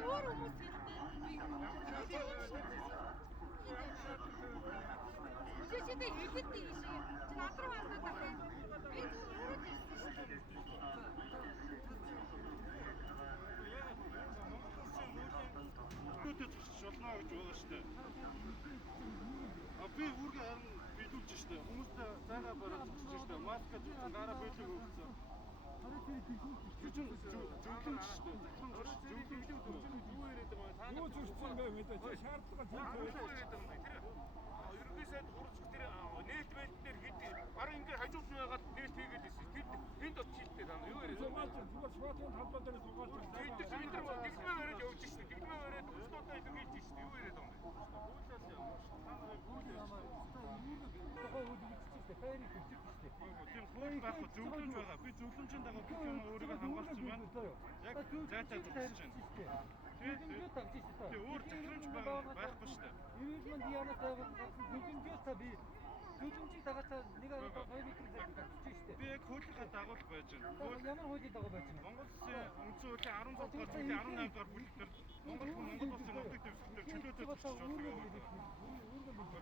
өөр хүмүүс Жишээдээ хэлэлт юм шиг чи над руу хандаад ахаа. Би өөрөө хэлсэн шүү дээ. Өөдөө зогсчихлоо гэж байгаа шүү дээ. Би үүргээ харин биелүүлж шүү дээ. Хүмүүстэй цаагаа бараад зогсож шүү дээ. Маска зүүн гараа биелэг өгсөн. Зөвлөмж шүү дээ. Зөвлөмж юу яриад байгаа юм? Юу зөвчсөн бэ мэдээ. Шаардлага тийм байна. Ерөнхий сайд хурц тэр нээлт бэлт дээр хэд баран ингээ хажууд нь байгаад нээлт хийгээд ирсэн. Тэнд очилтэй таа юу яриад байгаа. Зүгээр шватын талбай дээр суугаад байна. Тэд дигмээ бариад явж шүү дээ. Дигмээ бариад өстөдөө илэрхийлж шүү дээ. Юу яриад байгаа юм бэ? Тийм хууль байхгүй зөвлөмж байгаа. Би зөвлөмжийн дагуу бүх юм өөрийгөө хамгаалсан байна. Яг зайтай зогсож байна. Зөвлөмжөө тавьж шүү дээ. Тийм өөр зөвлөмж байхгүй шүү дээ. 90 манд яанаас тавьсан зөвлөмжөө та би зөвлөмжийг дагаачаа 1.2 метр зайд тавьчих шүү дээ. Би яг хуулийн дагуу байж байна. Ямар хуулийн дагуу байж байна? Монгол Улсын үндсэн хуулийн 16 дугаар бүлгийн 18 дугаар бүлгээр Монгол Улсын нутаг дэвсгэрээр чөлөөтэй зогсож байгаа.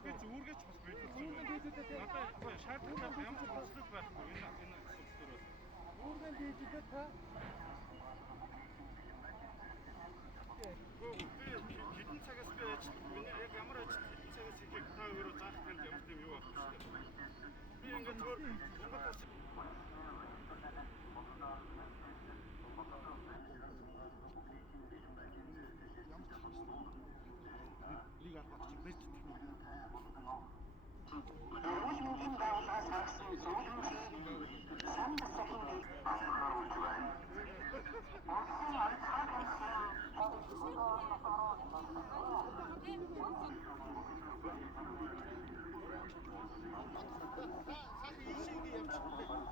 Би зүргэж бас биелүүлсэн. Надад шаардлагатай ямар ч бослог байхгүй. Энэ асуудлаар. Үүргэн дийдээ та хэдэн цагаас би ажиллах вэ? Яг ямар ажил хэдэн цагаас хийх та өөрөө заах танд ямар тийм юу байхгүй шүү дээ. Би ингээд зөвхөн Монгол Улсын лиг авах гэж бэлт. Өөрийн байгууллагаас гаргасан зөвлөмжийг сан засгийн анхааруулж байна. Улсын онцгой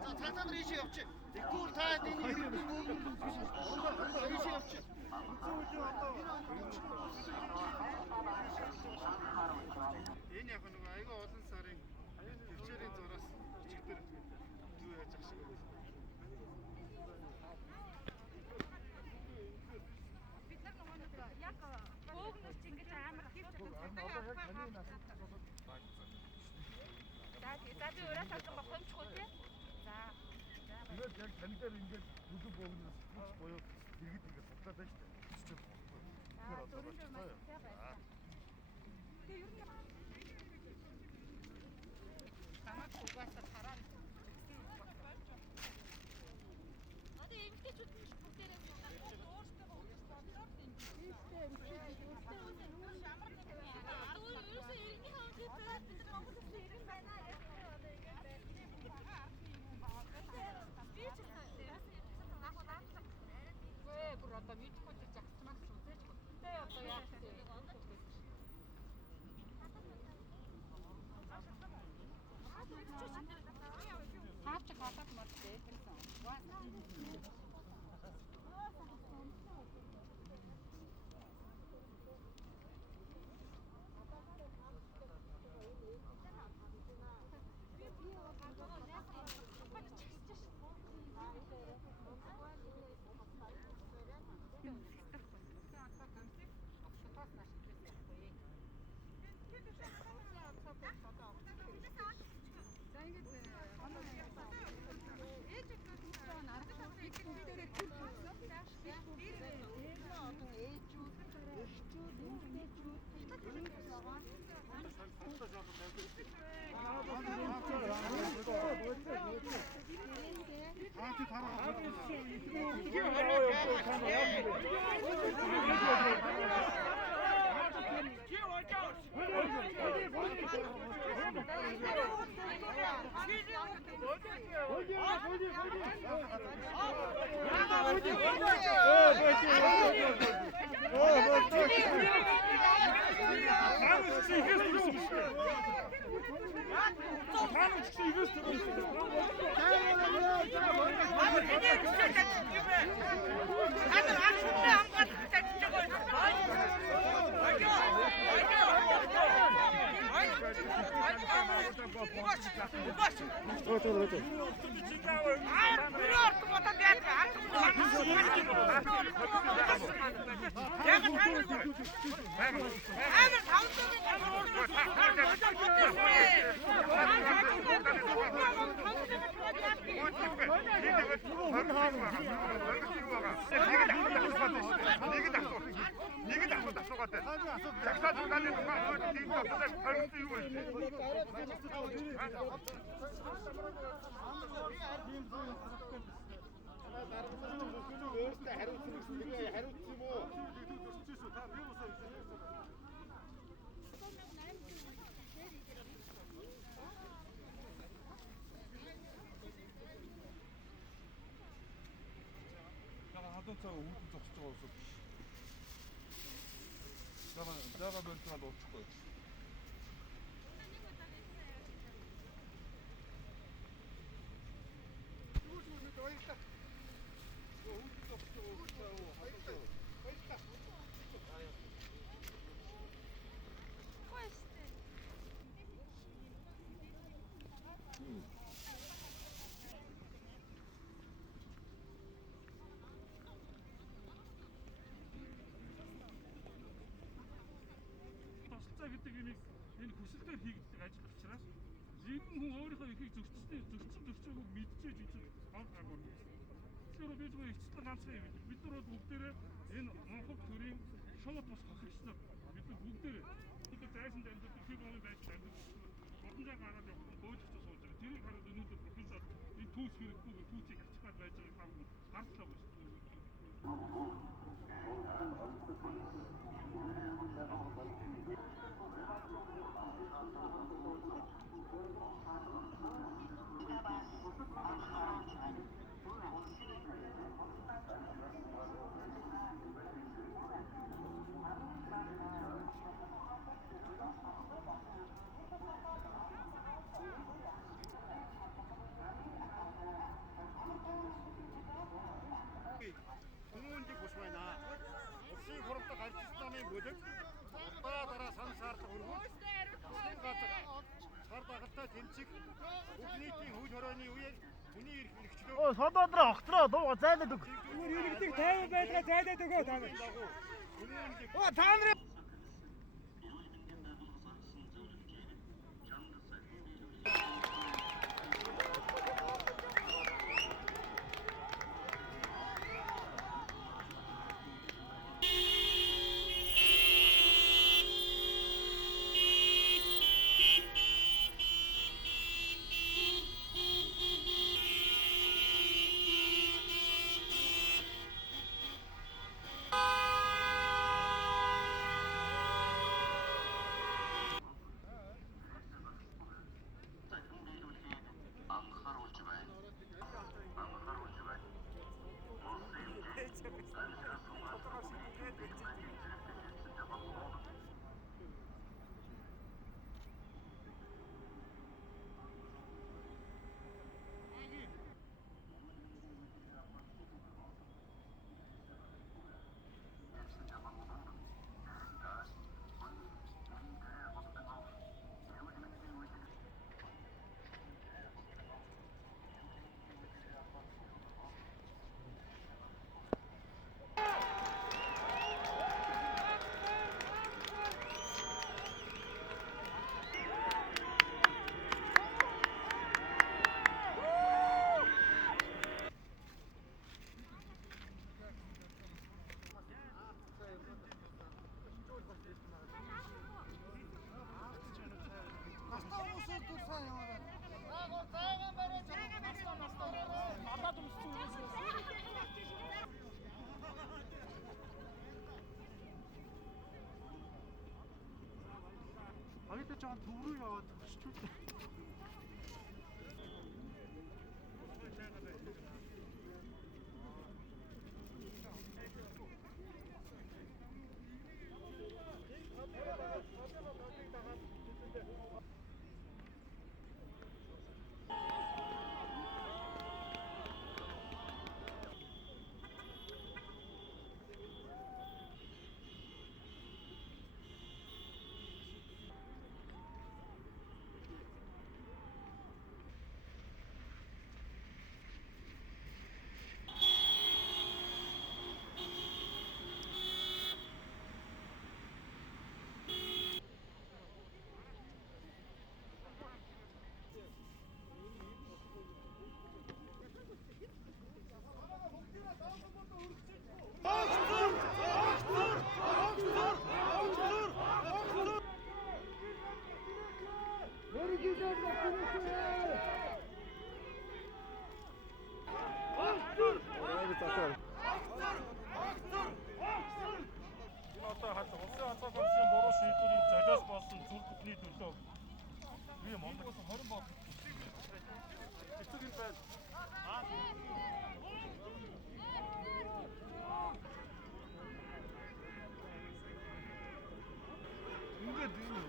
За цаатаар ийшээ явчих. Тэгвэл та энэ ийшээ явчих. Энэ яг нэг аяга олон сарын төвчээрийн зураас бичигдэр юу яаж ах шиг байна. Бид нар нөгөө яг бөөгнөс ингэж амар хөвчтэй. За би өөрөө тавьсан бохомчгүй тий. За. Тэгээд яг тань дээр ингээд бүлэг бөөгнөөс хүч боёо иргэд ингээд судлаад байна шүү дээ. За дөрөв маш сайн байна. Тэгээ ер нь хамаг угаасаа хараад одоо эмгтээчүүд биш бүгдээрээ өөрсдөө өөрсдөө бодлоор юм. Ерөөсөө иргэний хаанчид байгаад бид нар Монгол улсын иргэн байна яг одоо ингэж байна. Бүр одоо мэдхгүй ч загцмаас үзээж тэ одоо яах вэ? Хаач хатад мод дээрсэн. Ай Тусалцаа гэдэг юмыг энэ хүсэлтээр хийгддэг ажил учраас жинхэнэ хүн өөрийнхөө ихийг зөрчилгөөг мэдчихэж ичээд гол гаргав. Тэгэхээр бид гоо эцэстэн ганцхан юм. Бид нар бүгдээрээ энэ Монгол төрийн шууд бас хохирчдаг. Бид нар бүгдээрээ бид зайсан дамжуулах их юм байж дамжуулах. Гудамжаа гараад явах бөөжч сууж байгаа. Тэрийг хараад өнөөдөр профессор энэ түүс хэрэггүй түүсийг ачаад байж байгааг хардлаа байна. Хүмүүнжиг бус байна. Улсын хурлд гарч ирсний бүлэг дараа сан саардах өргөн засгийн газар сар дагалтай тэмцэх бүх нийтийн хөл хорооны үеэр хүний эрх хэрэгчлөө Сододроо огтроо дуу зайлаад өг. иргэдэг 50 байлгаа зайлаад өгөө та нар. Оо та нар жоохон төв рүү яваад хөшчүүл. Энэ одоо улсын хацаа комиссын буруу шийдвэрийг золиос болсон зүйл бүхний төлөө би Монгол 20 бод эцэг юм байна. Ингээд энэ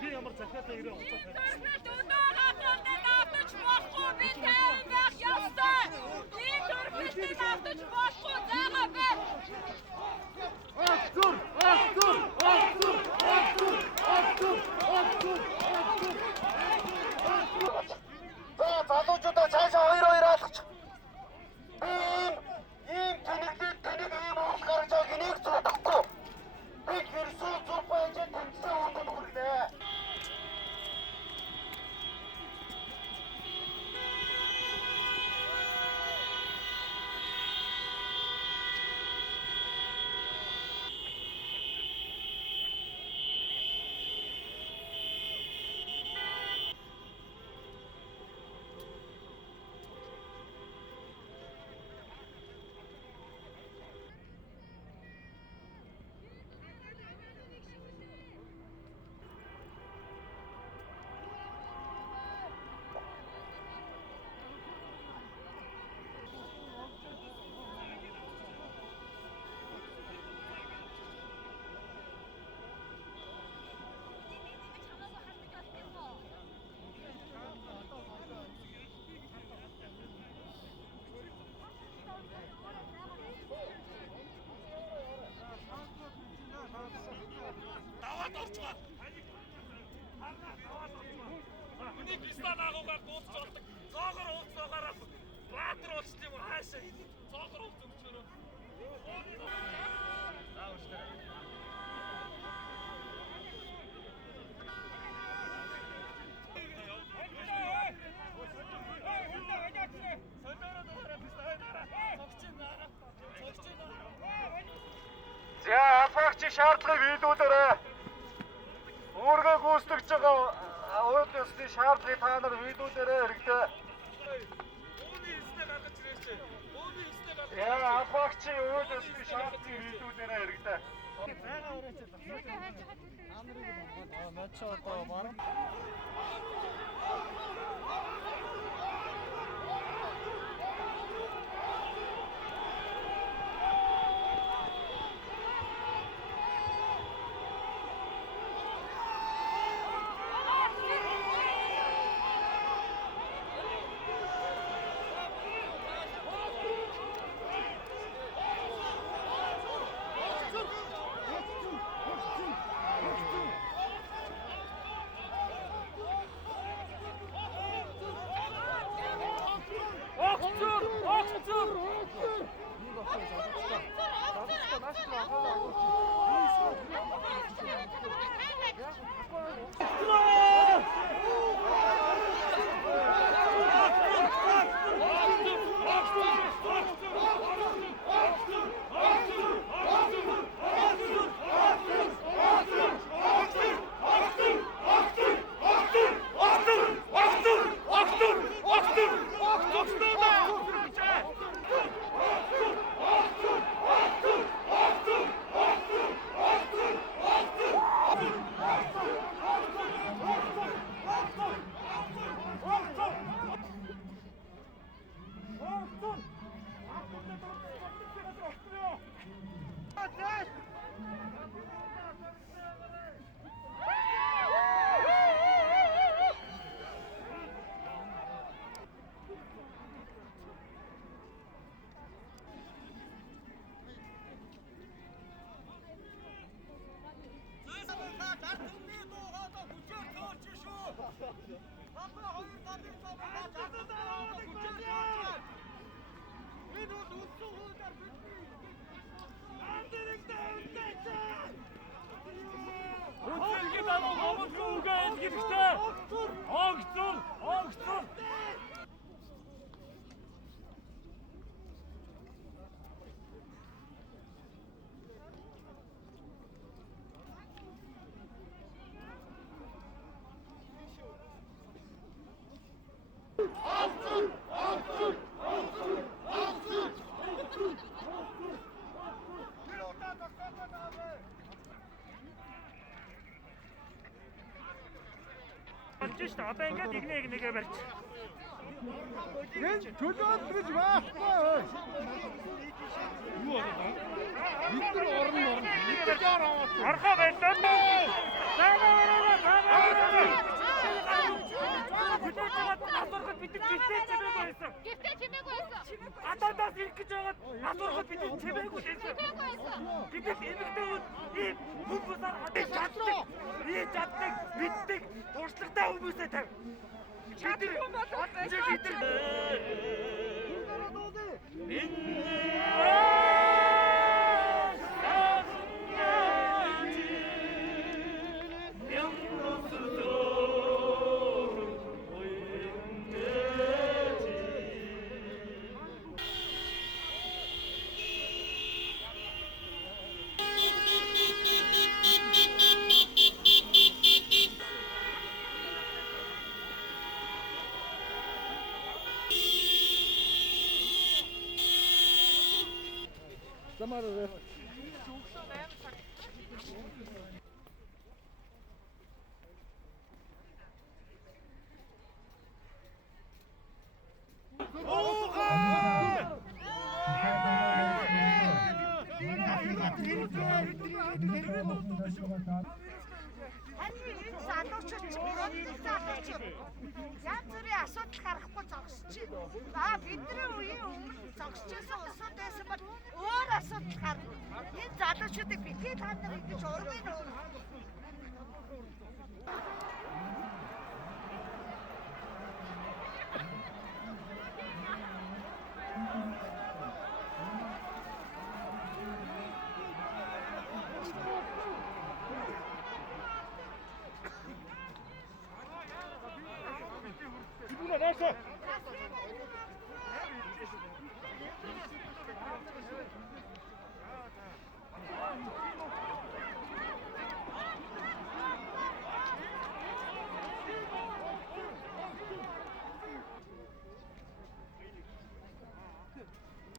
би ямар захиалаа ирээ онцгой. Автож болохгүй би тайван байх ёстой. Ийм төрөлхтөнд автож болохгүй заагаа бай. Актур! За залуучуудаа цаашаа хоёр алгач. Ийм тэнэг ийм уус гарч байгааг энийг зодохгүй. Би хэрсүү зүрх байжээ тэнцсэн хүмүүс хүрнэ. Устдаа дагуугаар дуудаж болдог. Цоогоор ууцсаагаараа баатар ууч тийм үү хаашаа. Цоогоор ууц өгчөөрөө. Аа уучлаарай. За албаагчийн шаардлагыг биелүүлээрэй. Өөргөө гүйцэтгэж байгаа уул ёсны шаардлагыг та нар биелүүлээрэй хэрэгтэй. Өөний эстэй гаргаж ирээч. Өөний эстэй гаргаж. Яа албаагчийн уул ёсны шаардлагыг биелүүлээрэй хэрэгтэй. Матч одоо баг. Одоо ингээд нэгээ барьж. Энэ төлөөд гэж байхгүй. Юу болоод байна? Бид нар орно. Бид нар аваад. Архаа байлаа. Гэртээ чимээгүй байсан. Атандаас ирэх гэж байгаад асуурахад бид чимээгүй байсан. Бид эмэгтэйгүүд ийм хүмүүсээр чаддаг. Ийм чаддаг, мэддэг, туршлагатай хүмүүсээ тавь. Чадахгүй бол Замаараа. Таны энэ залуучууд ч бирөөний залуучууд янз бүрийн асуудал гарахгүй зогсож байна. Бидний үеийн өмнө зогсож байсан улсууд байсан бол өөр асуудал гарна. Энэ залуучуудыг битгий та нар ингэж урмын өөр. Яваасаа.